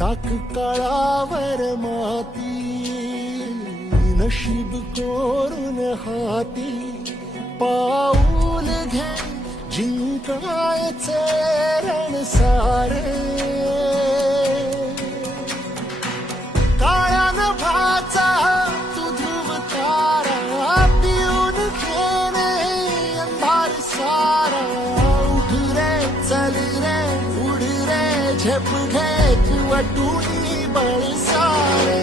टाक काळावर माती, नशीब कोरून हाती, पाऊल घे जिंकायचे रण सारे. काळ्या नभाचा तू ध्रुव तारा, पिऊन घेणे अंधार सारा. उठ रे चल रे उड रे झेप घे तू वाटून बळ सारे.